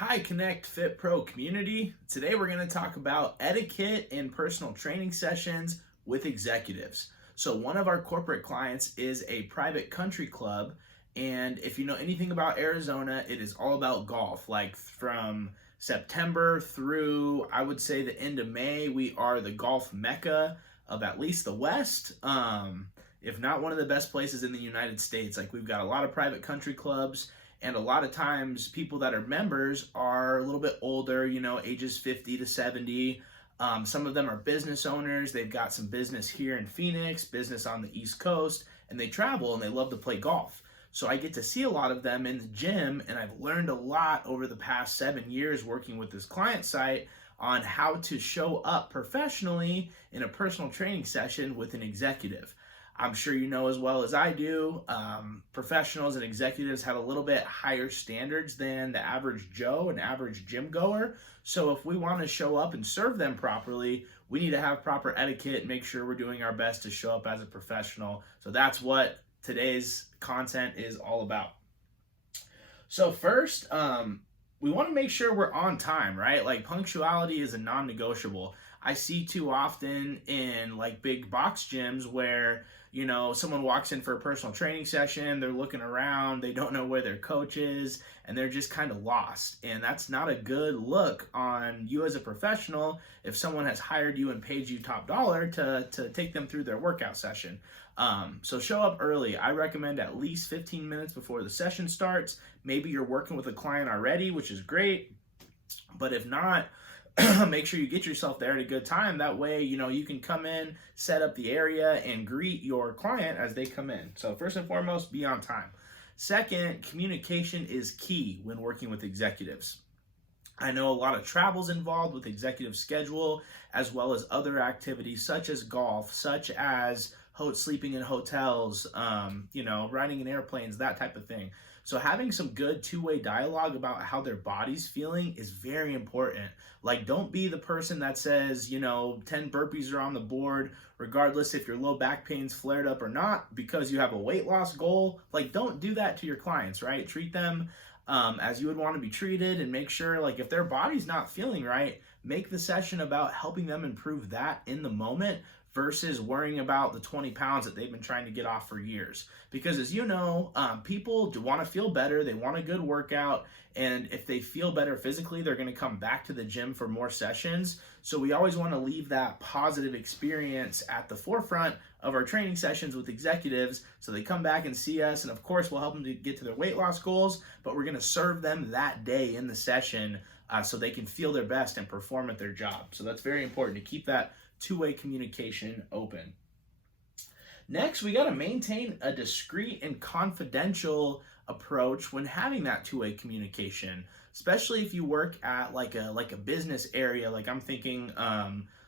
Hi, Connect Fit Pro community. Today we're going to talk about etiquette in personal training sessions with executives. So, one of our corporate clients is a private country club. And if you know anything about Arizona, it is all about golf. Like from September through, I would say, the end of May, we are the golf mecca of at least the West. If not one of the best places in the United States. Like, we've got a lot of private country clubs. And a lot of times, people that are members are a little bit older, ages 50 to 70. Some of them are business owners. They've got some business here in Phoenix, business on the East Coast, and they travel and they love to play golf. So I get to see a lot of them in the gym, and I've learned a lot over the past 7 years working with this client site on how to show up professionally in a personal training session with an executive. I'm sure you know as well as I do, professionals and executives have a little bit higher standards than the average Joe, an average gym goer. So if we want to show up and serve them properly, we need to have proper etiquette and make sure we're doing our best to show up as a professional. So that's what today's content is all about. So first, we want to make sure we're on time, right? Like, punctuality is a non-negotiable. I see too often in like big box gyms where someone walks in for a personal training session, they're looking around, they don't know where their coach is, and they're just kind of lost. And that's not a good look on you as a professional if someone has hired you and paid you top dollar to take them through their workout session. So show up early. I recommend at least 15 minutes before the session starts. Maybe you're working with a client already, which is great. But if not, make sure you get yourself there at a good time. That way, you can come in, set up the area, and greet your client as they come in. So first and foremost, be on time. Second, communication is key when working with executives. I know a lot of travel's involved with executive schedule, as well as other activities such as golf, such as sleeping in hotels, riding in airplanes, that type of thing. So having some good two-way dialogue about how their body's feeling is very important. Like, don't be the person that says, 10 burpees are on the board, regardless if your low back pain's flared up or not, because you have a weight loss goal. Like, don't do that to your clients, right? Treat them as you would want to be treated, and make sure, like, if their body's not feeling right, make the session about helping them improve that in the moment versus worrying about the 20 pounds that they've been trying to get off for years. Because as you know, people want to feel better, they want a good workout, and if they feel better physically, they're going to come back to the gym for more sessions. So we always want to leave that positive experience at the forefront of our training sessions with executives, so they come back and see us, and of course we'll help them to get to their weight loss goals, but we're going to serve them that day in the session so they can feel their best and perform at their job. So that's very important to keep that two-way communication open. Next, we got to maintain a discreet and confidential approach when having that two-way communication, especially if you work at like a business area. Like, I'm thinking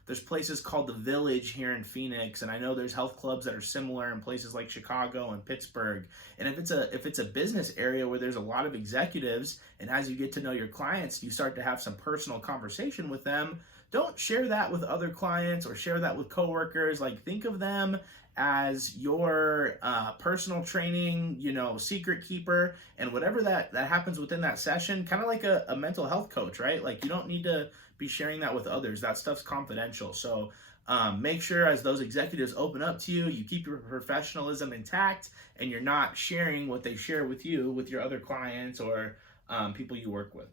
there's places called the Village here in Phoenix, and I know there's health clubs that are similar in places like Chicago and Pittsburgh. And if it's a business area where there's a lot of executives, and as you get to know your clients, you start to have some personal conversation with them, don't share that with other clients or share that with coworkers. Like, think of them as your personal training, secret keeper, and whatever that happens within that session, kind of like a mental health coach, right? Like, you don't need to be sharing that with others. That stuff's confidential. So make sure as those executives open up to you, you keep your professionalism intact, and you're not sharing what they share with you with your other clients or people you work with.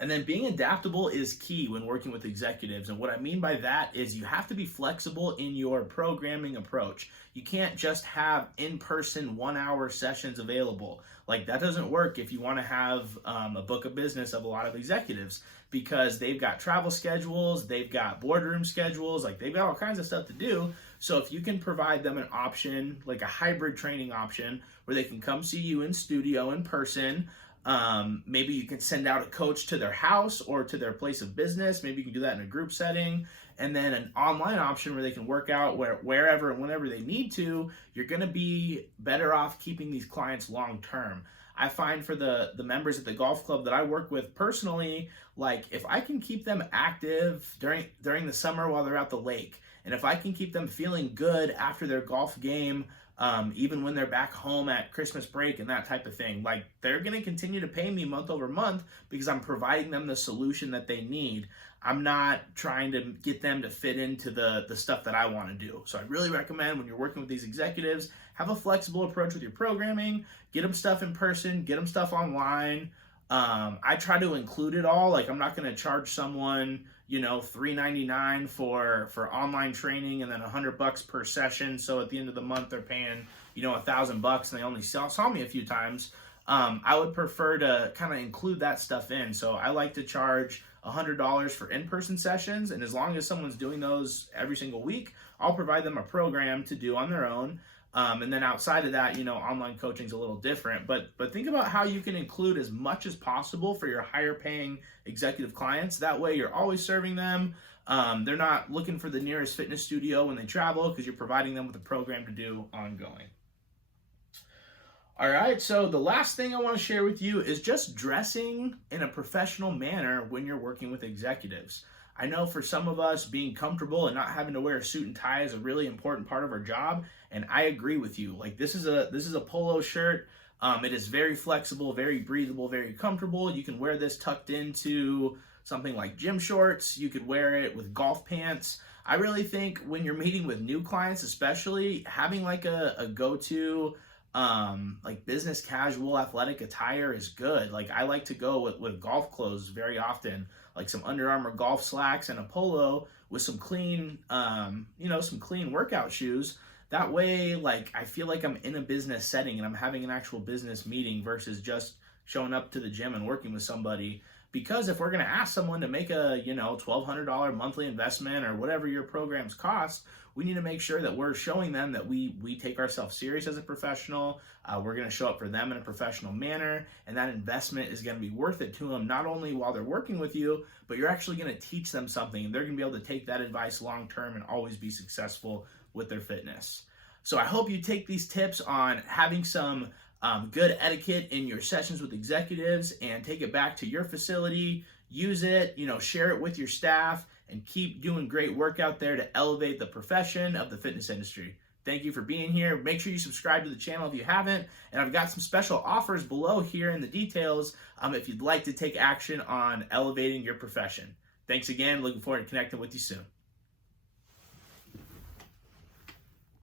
And then being adaptable is key when working with executives. And what I mean by that is you have to be flexible in your programming approach. You can't just have in-person 1-hour sessions available. Like, that doesn't work if you want to have a book of business of a lot of executives, because they've got travel schedules, they've got boardroom schedules, like, they've got all kinds of stuff to do. So if you can provide them an option, like a hybrid training option, where they can come see you in studio in person, maybe you can send out a coach to their house or to their place of business. Maybe you can do that in a group setting. And then an online option where they can work out wherever and whenever they need to. You're going to be better off keeping these clients long term. I find for the members at the golf club that I work with personally, like, if I can keep them active during the summer while they're at the lake, and if I can keep them feeling good after their golf game, even when they're back home at Christmas break and that type of thing. Like, they're going to continue to pay me month over month because I'm providing them the solution that they need. I'm not trying to get them to fit into the stuff that I want to do. So I really recommend when you're working with these executives, have a flexible approach with your programming, get them stuff in person, get them stuff online. I try to include it all. Like, I'm not going to charge someone, $3.99 for online training and then $100 per session. So at the end of the month, they're paying, $1,000 and they only saw me a few times. I would prefer to kind of include that stuff in. So I like to charge $100 for in-person sessions. And as long as someone's doing those every single week, I'll provide them a program to do on their own. And then outside of that, online coaching is a little different, but think about how you can include as much as possible for your higher paying executive clients. That way you're always serving them. They're not looking for the nearest fitness studio when they travel because you're providing them with a program to do ongoing. All right, so the last thing I want to share with you is just dressing in a professional manner when you're working with executives. I know for some of us, being comfortable and not having to wear a suit and tie is a really important part of our job, and I agree with you. Like, this is a polo shirt. It is very flexible, very breathable, very comfortable. You can wear this tucked into something like gym shorts. You could wear it with golf pants. I really think when you're meeting with new clients, especially, having like a go-to like business casual athletic attire is good. Like, I like to go with golf clothes very often, like some Under Armour golf slacks and a polo with some clean, some clean workout shoes. That way, like, I feel like I'm in a business setting and I'm having an actual business meeting versus just showing up to the gym and working with somebody. Because if we're going to ask someone to make a, $1,200 monthly investment or whatever your programs cost, we need to make sure that we're showing them that we take ourselves serious as a professional. We're going to show up for them in a professional manner, and that investment is going to be worth it to them, not only while they're working with you, but you're actually going to teach them something, and they're going to be able to take that advice long term and always be successful with their fitness. So I hope you take these tips on having some good etiquette in your sessions with executives and take it back to your facility, use it, share it with your staff, and keep doing great work out there to elevate the profession of the fitness industry. Thank you for being here. Make sure you subscribe to the channel if you haven't, and I've got some special offers below here in the details if you'd like to take action on elevating your profession. Thanks again. Looking forward to connecting with you soon.